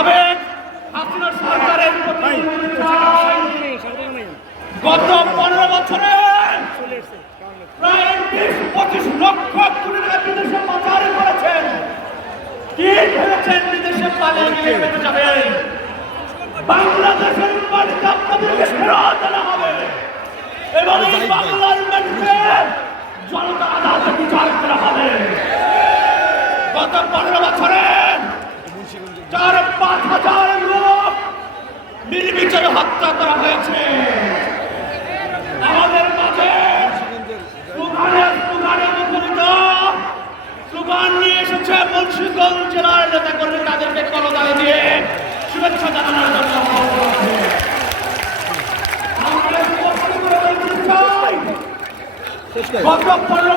সাবেক হাসিনা সরকারের। গত পনেরো বছরে প্রায় বিশ পঁচিশ লক্ষ কোটি টাকা বিদেশে পাচার করেছেন। কি ভেবেছেন বিদেশে পালিয়ে গিয়ে বেঁচে যাবেন? বাংলাদেশের মাটিতে আপনাদেরকে ফেরত আনা হবে। এবং এই বাংলার মাটিতে জনতা আদালতে বিচার করা হবে। গত পনেরো চার পাঁচ হাজার লোক নির্বিচারে হত্যা করা হয়েছে। আমাদের মাঝে শুভেচ্ছা পনেরো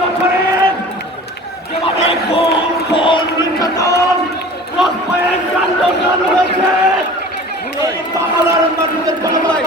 বাংলার মাটিতে জনগণ